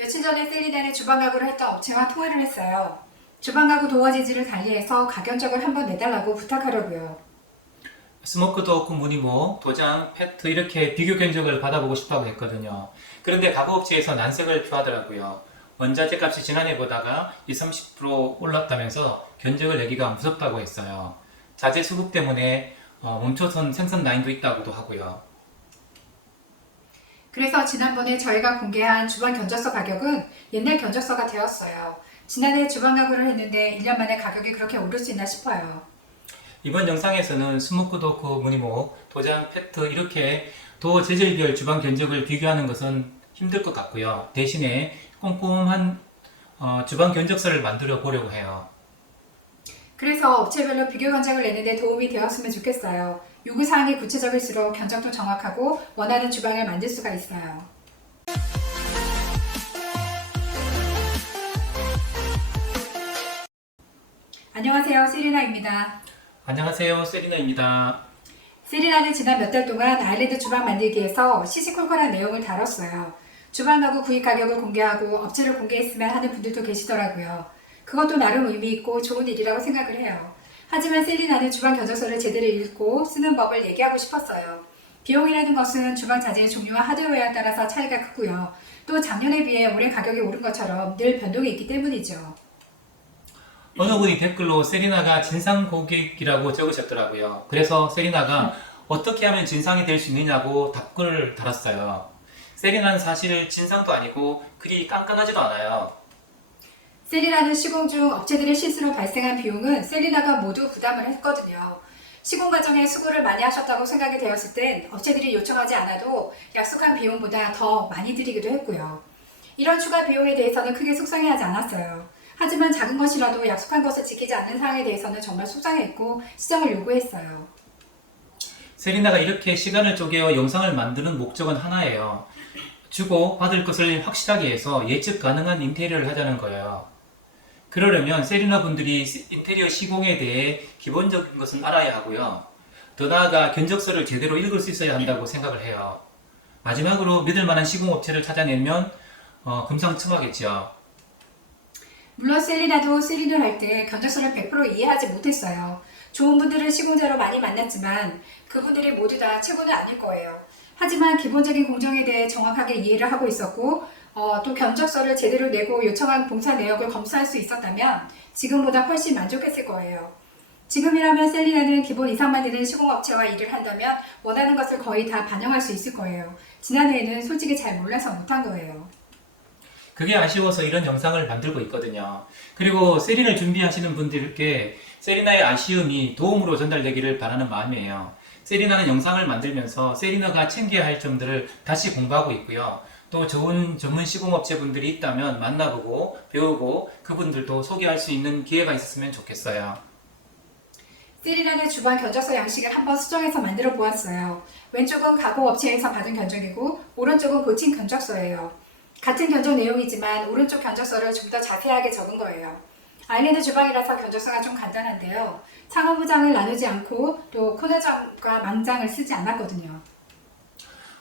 며칠 전에 셀리단의 주방 가구를 했던 업체와 통화를 했어요. 주방 가구 도어 재질을 달리해서 가격적을 한번 내달라고 부탁하려고요. 스모크 도어크 무늬모, 도장, 페트 이렇게 비교 견적을 받아보고 싶다고 했거든요. 그런데 가구업체에서 난색을 표하더라고요. 원자재 값이 지난해보다가 20-30% 올랐다면서 견적을 내기가 무섭다고 했어요. 자재 수급 때문에 멈춰선 생산 라인도 있다고도 하고요. 그래서 지난번에 저희가 공개한 주방 견적서 가격은 옛날 견적서가 되었어요. 지난해 주방 가구를 했는데 1년 만에 가격이 그렇게 오를 수 있나 싶어요. 이번 영상에서는 스모크 도어크 무늬모, 도장, 페트 이렇게 도어 재질별 주방 견적을 비교하는 것은 힘들 것 같고요. 대신에 꼼꼼한 주방 견적서를 만들어 보려고 해요. 그래서 업체별로 비교 견적을 내는데 도움이 되었으면 좋겠어요. 요구사항이 구체적일수록 견적도 정확하고 원하는 주방을 만들 수가 있어요. 안녕하세요. 세리나입니다. 안녕하세요, 세리나입니다. 세리나는 지난 몇 달 동안 아일랜드 주방 만들기에서 시시콜콜한 내용을 다뤘어요. 주방 가구 구입 가격을 공개하고 업체를 공개했으면 하는 분들도 계시더라고요. 그것도 나름 의미 있고 좋은 일이라고 생각을 해요. 하지만 셀리나는 주방 견적서를 제대로 읽고 쓰는 법을 얘기하고 싶었어요. 비용이라는 것은 주방 자재의 종류와 하드웨어에 따라서 차이가 크고요. 또 작년에 비해 올해 가격이 오른 것처럼 늘 변동이 있기 때문이죠. 어느 분이 댓글로 세리나가 진상 고객이라고 적으셨더라고요. 그래서 세리나가 어떻게 하면 진상이 될 수 있느냐고 답글을 달았어요. 세리나는 사실 진상도 아니고 그리 깐깐하지도 않아요. 셀리나는 시공 중 업체들의 실수로 발생한 비용은 셀리나가 모두 부담을 했거든요. 시공 과정에 수고를 많이 하셨다고 생각이 되었을 땐 업체들이 요청하지 않아도 약속한 비용보다 더 많이 드리기도 했고요. 이런 추가 비용에 대해서는 크게 속상해하지 않았어요. 하지만 작은 것이라도 약속한 것을 지키지 않는 사항에 대해서는 정말 속상했고 시정을 요구했어요. 세리나가 이렇게 시간을 쪼개어 영상을 만드는 목적은 하나예요. 주고 받을 것을 확실하게 해서 예측 가능한 인테리어를 하자는 거예요. 그러려면 세리나 분들이 인테리어 시공에 대해 기본적인 것은 알아야 하고요. 더 나아가 견적서를 제대로 읽을 수 있어야 한다고 생각을 해요. 마지막으로 믿을 만한 시공업체를 찾아내면 금상첨화겠죠. 물론 셀리나도 세린을 할 때 견적서를 100% 이해하지 못했어요. 좋은 분들을 시공자로 많이 만났지만 그분들이 모두 다 최고는 아닐 거예요. 하지만 기본적인 공정에 대해 정확하게 이해를 하고 있었고 또 견적서를 제대로 내고 요청한 봉사 내역을 검수할 수 있었다면 지금보다 훨씬 만족했을 거예요. 지금이라면 셀리나는 기본 이상만 되는 시공업체와 일을 한다면 원하는 것을 거의 다 반영할 수 있을 거예요. 지난해에는 솔직히 잘 몰라서 못한 거예요. 그게 아쉬워서 이런 영상을 만들고 있거든요. 그리고 세린을 준비하시는 분들께 세리나의 아쉬움이 도움으로 전달되기를 바라는 마음이에요. 세리나는 영상을 만들면서 세리나가 챙겨야 할 점들을 다시 공부하고 있고요. 또 좋은 전문 시공업체 분들이 있다면 만나보고 배우고 그분들도 소개할 수 있는 기회가 있었으면 좋겠어요. 셀리나는 주방 견적서 양식을 한번 수정해서 만들어 보았어요. 왼쪽은 가공업체에서 받은 견적이고 오른쪽은 고친 견적서예요. 같은 견적 내용이지만 오른쪽 견적서를 좀 더 자세하게 적은 거예요. 아일랜드 주방이라서 견적서가 좀 간단한데요. 창호부장을 나누지 않고 또 코너장과 망장을 쓰지 않았거든요.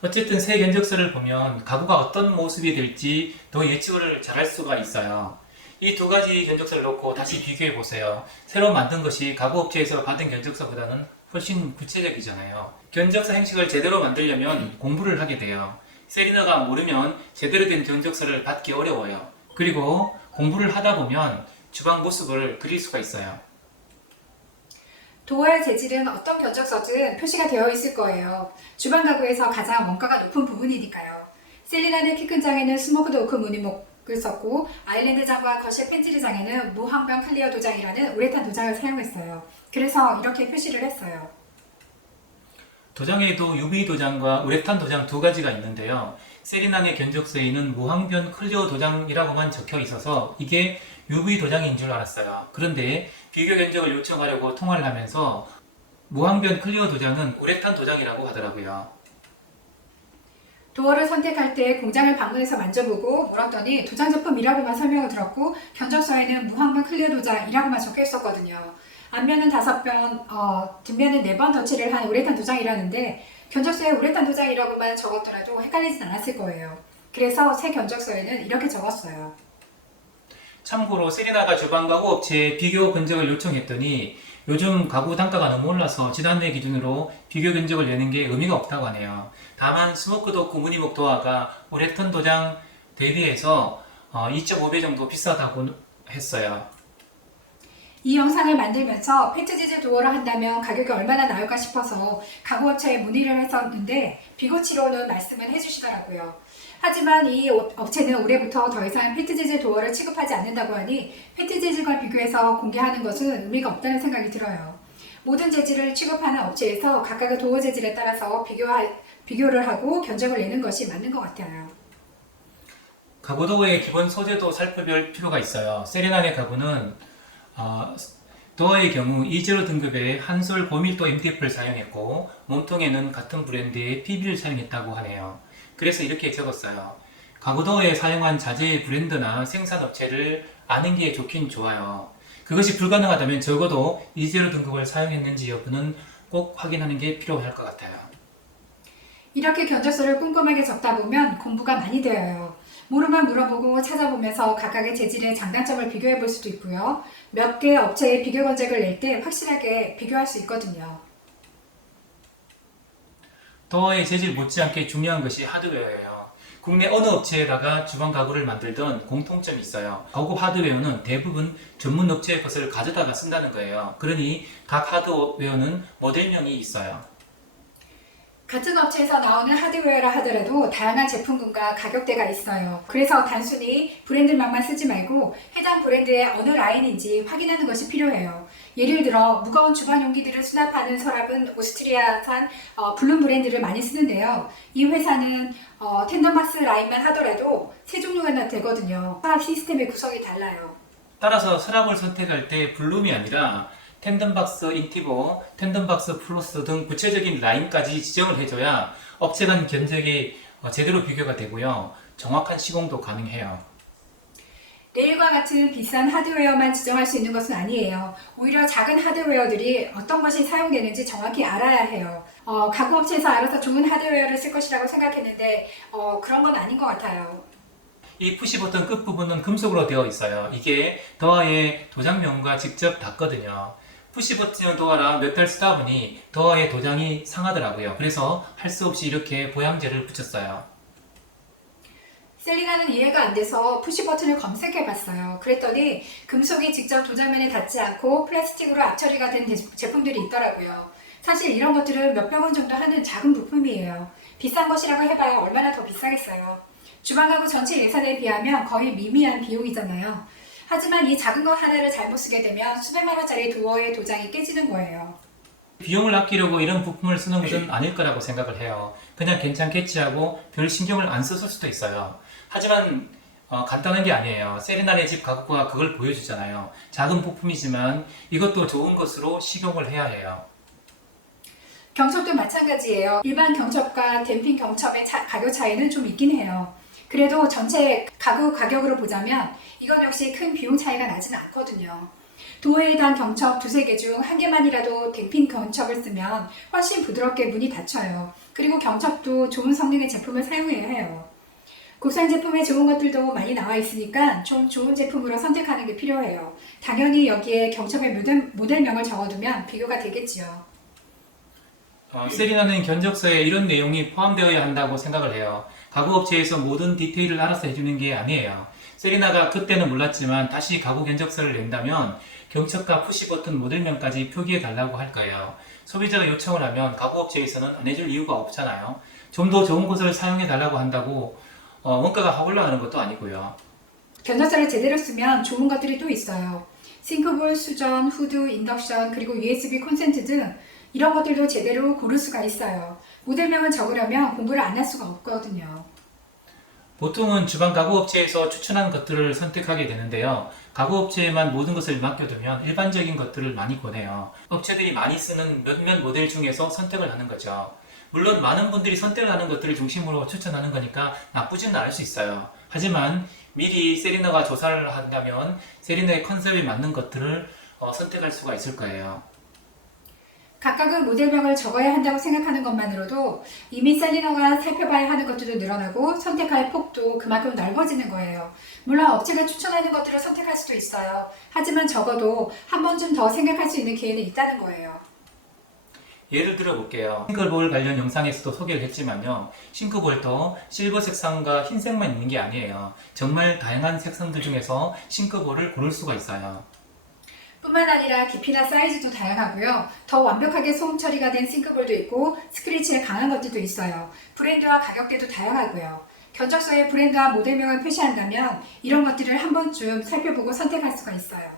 어쨌든 새 견적서를 보면 가구가 어떤 모습이 될지 더 예측을 잘할 수가 있어요. 이 두 가지 견적서를 놓고 다시 비교해 보세요. 새로 만든 것이 가구업체에서 받은 견적서보다는 훨씬 구체적이잖아요. 견적서 형식을 제대로 만들려면 공부를 하게 돼요. 세리나가 모르면 제대로 된 견적서를 받기 어려워요. 그리고 공부를 하다 보면 주방 모습을 그릴 수가 있어요. 도어의 재질은 어떤 견적서든 표시가 되어 있을 거예요. 주방 가구에서 가장 원가가 높은 부분이니까요. 셀리나는 키 큰 장에는 스모크 도어크 무늬목을 썼고 아일랜드 장과 거실 펜지르 장에는 무항변 클리어 도장이라는 우레탄 도장을 사용했어요. 그래서 이렇게 표시를 했어요. 도장에도 UV 도장과 우레탄 도장 두 가지가 있는데요. 세리나의 견적서에는 무항변 클리어 도장이라고만 적혀 있어서 이게 UV 도장인 줄 알았어요. 그런데 비교 견적을 요청하려고 통화를 하면서 무항변 클리어 도장은 우레탄 도장이라고 하더라고요. 도어를 선택할 때 공장을 방문해서 만져보고 물었더니 도장 제품이라고만 설명을 들었고 견적서에는 무항변 클리어 도장이라고만 적혀 있었거든요. 앞면은 5번, 뒷면은 4번 덧칠을 한 우레탄 도장이라는데 견적서에 우레탄 도장이라고만 적었더라도 헷갈리진 않았을 거예요. 그래서 새 견적서에는 이렇게 적었어요. 참고로 세리나가 주방 가구 업체에 비교 견적을 요청했더니 요즘 가구 단가가 너무 올라서 지난해 기준으로 비교 견적을 내는 게 의미가 없다고 하네요. 다만 스모크 도크 무늬목 도화가 우레탄 도장 대비해서 2.5배 정도 비싸다고 했어요. 이 영상을 만들면서 페트 재질 도어를 한다면 가격이 얼마나 나올까 싶어서 가구업체에 문의를 했었는데 비고치로는 말씀을 해주시더라고요. 하지만 이 업체는 올해부터 더 이상 페트 재질 도어를 취급하지 않는다고 하니 페트 재질과 비교해서 공개하는 것은 의미가 없다는 생각이 들어요. 모든 재질을 취급하는 업체에서 각각의 도어 재질에 따라서 비교를 하고 견적을 내는 것이 맞는 것 같아요. 가구 도어의 기본 소재도 살펴볼 필요가 있어요. 세리나의 가구는 도어의 경우 2.0 등급의 한솔 고밀도 MDF를 사용했고 몸통에는 같은 브랜드의 PB를 사용했다고 하네요. 그래서 이렇게 적었어요. 가구 도어에 사용한 자재의 브랜드나 생산업체를 아는 게 좋긴 좋아요. 그것이 불가능하다면 적어도 2.0 등급을 사용했는지 여부는 꼭 확인하는 게 필요할 것 같아요. 이렇게 견적서를 꼼꼼하게 적다 보면 공부가 많이 되어요. 모르면 물어보고 찾아보면서 각각의 재질의 장단점을 비교해 볼 수도 있고요. 몇 개 업체의 비교 견적을 낼 때 확실하게 비교할 수 있거든요. 도어의 재질 못지않게 중요한 것이 하드웨어예요. 국내 어느 업체에다가 주방 가구를 만들던 공통점이 있어요. 가구 하드웨어는 대부분 전문 업체의 것을 가져다가 쓴다는 거예요. 그러니 각 하드웨어는 모델명이 있어요. 같은 업체에서 나오는 하드웨어라 하더라도 다양한 제품군과 가격대가 있어요. 그래서 단순히 브랜드명만 쓰지 말고 해당 브랜드의 어느 라인인지 확인하는 것이 필요해요. 예를 들어 무거운 주방 용기들을 수납하는 서랍은 오스트리아산 블룸 브랜드를 많이 쓰는데요. 이 회사는 텐덤박스 라인만 하더라도 세 종류가 되거든요. 서랍 시스템의 구성이 달라요. 따라서 서랍을 선택할 때 블룸이 아니라 텐덤박스 인티보, 텐덤박스 플러스 등 구체적인 라인까지 지정을 해줘야 업체 간 견적이 제대로 비교가 되고요. 정확한 시공도 가능해요. 레일과 같은 비싼 하드웨어만 지정할 수 있는 것은 아니에요. 오히려 작은 하드웨어들이 어떤 것이 사용되는지 정확히 알아야 해요. 가구 업체에서 알아서 좋은 하드웨어를 쓸 것이라고 생각했는데 그런 건 아닌 것 같아요. 이 푸시 버튼 끝부분은 금속으로 되어 있어요. 이게 도어의 도장면과 직접 닿거든요. 푸시 버튼 도어라 몇 달 쓰다 보니 도어의 도장이 상하더라고요. 그래서 할 수 없이 이렇게 보양제를 붙였어요. 셀리나는 이해가 안 돼서 푸시 버튼을 검색해 봤어요. 그랬더니 금속이 직접 도장면에 닿지 않고 플라스틱으로 앞처리가 된 제품들이 있더라고요. 사실 이런 것들은 몇백 원 정도 하는 작은 부품이에요. 비싼 것이라고 해봐야 얼마나 더 비싸겠어요. 주방 가구 전체 예산에 비하면 거의 미미한 비용이잖아요. 하지만 이 작은 것 하나를 잘못 쓰게 되면 수백만 원짜리 도어의 도장이 깨지는 거예요. 비용을 아끼려고 이런 부품을 쓰는 것은 아닐 거라고 생각을 해요. 그냥 괜찮겠지 하고 별 신경을 안 썼을 수도 있어요. 하지만 간단한 게 아니에요. 세리나네 집 가구가 그걸 보여주잖아요. 작은 부품이지만 이것도 좋은 것으로 식용을 해야 해요. 경첩도 마찬가지예요. 일반 경첩과 댐핑 경첩의 가격 차이는 좀 있긴 해요. 그래도 전체 가구 가격으로 보자면 이건 역시 큰 비용 차이가 나지는 않거든요. 도어에 단 경첩 두세 개 중 한 개만이라도 댐핑 경첩을 쓰면 훨씬 부드럽게 문이 닫혀요. 그리고 경첩도 좋은 성능의 제품을 사용해야 해요. 국산 제품에 좋은 것들도 많이 나와 있으니까 좀 좋은 제품으로 선택하는 게 필요해요. 당연히 여기에 경첩의 모델명을 적어두면 비교가 되겠지요. 세리나는 견적서에 이런 내용이 포함되어야 한다고 생각을 해요. 가구업체에서 모든 디테일을 알아서 해주는 게 아니에요. 세리나가 그때는 몰랐지만 다시 가구 견적서를 낸다면 경첩과 푸시버튼 모델명까지 표기해 달라고 할 거예요. 소비자가 요청을 하면 가구업체에서는 안 해줄 이유가 없잖아요. 좀 더 좋은 것을 사용해 달라고 한다고 원가가 확 올라가는 것도 아니고요. 견적서를 제대로 쓰면 좋은 것들이 또 있어요. 싱크볼, 수전, 후드, 인덕션, 그리고 USB 콘센트 등 이런 것들도 제대로 고를 수가 있어요. 모델명을 적으려면 공부를 안 할 수가 없거든요. 보통은 주방 가구업체에서 추천한 것들을 선택하게 되는데요. 가구업체에만 모든 것을 맡겨두면 일반적인 것들을 많이 권해요. 업체들이 많이 쓰는 몇몇 모델 중에서 선택을 하는 거죠. 물론 많은 분들이 선택을 하는 것들을 중심으로 추천하는 거니까 나쁘지는 않을 수 있어요. 하지만 미리 세리나가 조사를 한다면 세리나의 컨셉에 맞는 것들을 선택할 수가 있을 거예요. 각각의 모델명을 적어야 한다고 생각하는 것만으로도 이미 셀리너가 살펴봐야 하는 것들도 늘어나고 선택할 폭도 그만큼 넓어지는 거예요. 물론 업체가 추천하는 것들을 선택할 수도 있어요. 하지만 적어도 한 번쯤 더 생각할 수 있는 기회는 있다는 거예요. 예를 들어 볼게요. 싱글볼 관련 영상에서도 소개를 했지만요. 싱크볼도 실버 색상과 흰색만 있는 게 아니에요. 정말 다양한 색상들 중에서 싱크볼을 고를 수가 있어요. 뿐만 아니라 깊이나 사이즈도 다양하고요. 더 완벽하게 소음 처리가 된 싱크볼도 있고 스크래치에 강한 것들도 있어요. 브랜드와 가격대도 다양하고요. 견적서에 브랜드와 모델명을 표시한다면 이런 것들을 한 번쯤 살펴보고 선택할 수가 있어요.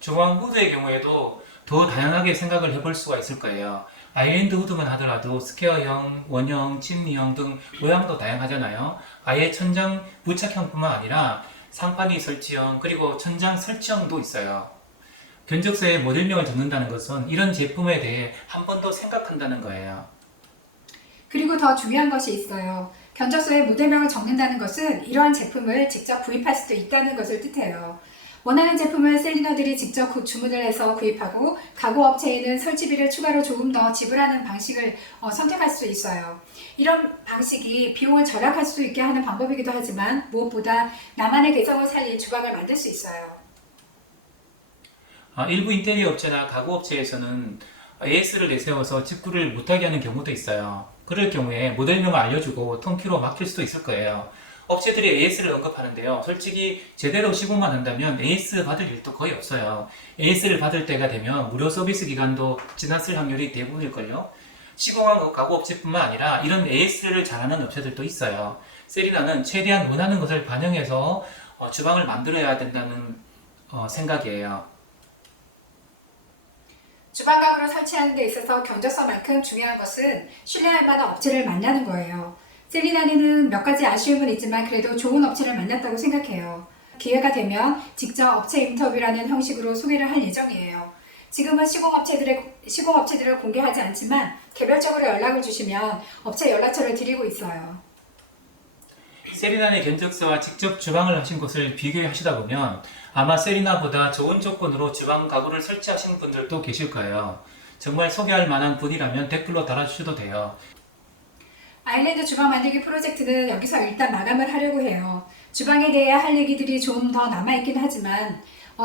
중앙 후드의 경우에도 더 다양하게 생각을 해볼 수가 있을 거예요. 아일랜드 후드만 하더라도 스퀘어형, 원형, 침니형 등 모양도 다양하잖아요. 아예 천장 부착형뿐만 아니라 상판이 설치형 그리고 천장 설치형도 있어요. 견적서에 모델명을 적는다는 것은 이런 제품에 대해 한 번 더 생각한다는 거예요. 그리고 더 중요한 것이 있어요. 견적서에 모델명을 적는다는 것은 이러한 제품을 직접 구입할 수도 있다는 것을 뜻해요. 원하는 제품을 셀리너들이 직접 주문을 해서 구입하고 가구 업체에는 설치비를 추가로 조금 더 지불하는 방식을 선택할 수 있어요. 이런 방식이 비용을 절약할 수 있게 하는 방법이기도 하지만 무엇보다 나만의 개성을 살린 주방을 만들 수 있어요. 일부 인테리어 업체나 가구 업체에서는 AS를 내세워서 직구를 못하게 하는 경우도 있어요. 그럴 경우에 모델명을 알려주고 통키로 막힐 수도 있을 거예요. 업체들이 AS를 언급하는데요. 솔직히 제대로 시공만 한다면 AS 받을 일도 거의 없어요. AS를 받을 때가 되면 무료 서비스 기간도 지났을 확률이 대부분일걸요. 시공한 가구 업체뿐만 아니라 이런 AS를 잘하는 업체들도 있어요. 셀리나는 최대한 원하는 것을 반영해서 주방을 만들어야 된다는 생각이에요. 주방 가구를 설치하는 데 있어서 견적서만큼 중요한 것은 신뢰할 만한 업체를 만나는 거예요. 셀리나는 몇 가지 아쉬움은 있지만 그래도 좋은 업체를 만났다고 생각해요. 기회가 되면 직접 업체 인터뷰라는 형식으로 소개를 할 예정이에요. 지금은 시공업체들을 공개하지 않지만 개별적으로 연락을 주시면 업체 연락처를 드리고 있어요. 셀리나의 견적서와 직접 주방을 하신 곳을 비교하시다 보면 아마 셀리나보다 좋은 조건으로 주방 가구를 설치하신 분들도 계실 거예요. 정말 소개할 만한 분이라면 댓글로 달아주셔도 돼요. 아일랜드 주방 만들기 프로젝트는 여기서 일단 마감을 하려고 해요. 주방에 대해 할 얘기들이 좀 더 남아있긴 하지만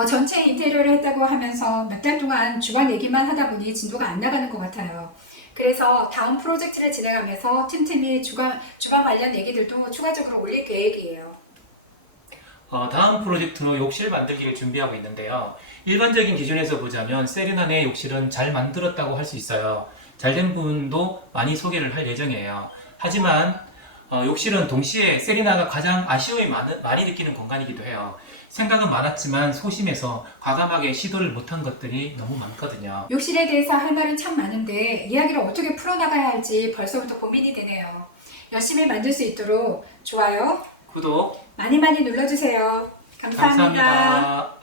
전체 인테리어를 했다고 하면서 몇 달 동안 주방 얘기만 하다 보니 진도가 안 나가는 것 같아요. 그래서 다음 프로젝트를 진행하면서 틈틈이 주방 관련 얘기들도 추가적으로 올릴 계획이에요. 다음 프로젝트로 욕실 만들기를 준비하고 있는데요. 일반적인 기준에서 보자면 셀리나 내 욕실은 잘 만들었다고 할 수 있어요. 잘된 부분도 많이 소개를 할 예정이에요. 하지만 욕실은 동시에 셀리나가 가장 아쉬움이 많이 느끼는 공간이기도 해요. 생각은 많았지만 소심해서 과감하게 시도를 못한 것들이 너무 많거든요. 욕실에 대해서 할 말은 참 많은데 이야기를 어떻게 풀어나가야 할지 벌써부터 고민이 되네요. 열심히 만들 수 있도록 좋아요, 구독 많이 눌러주세요. 감사합니다. 감사합니다.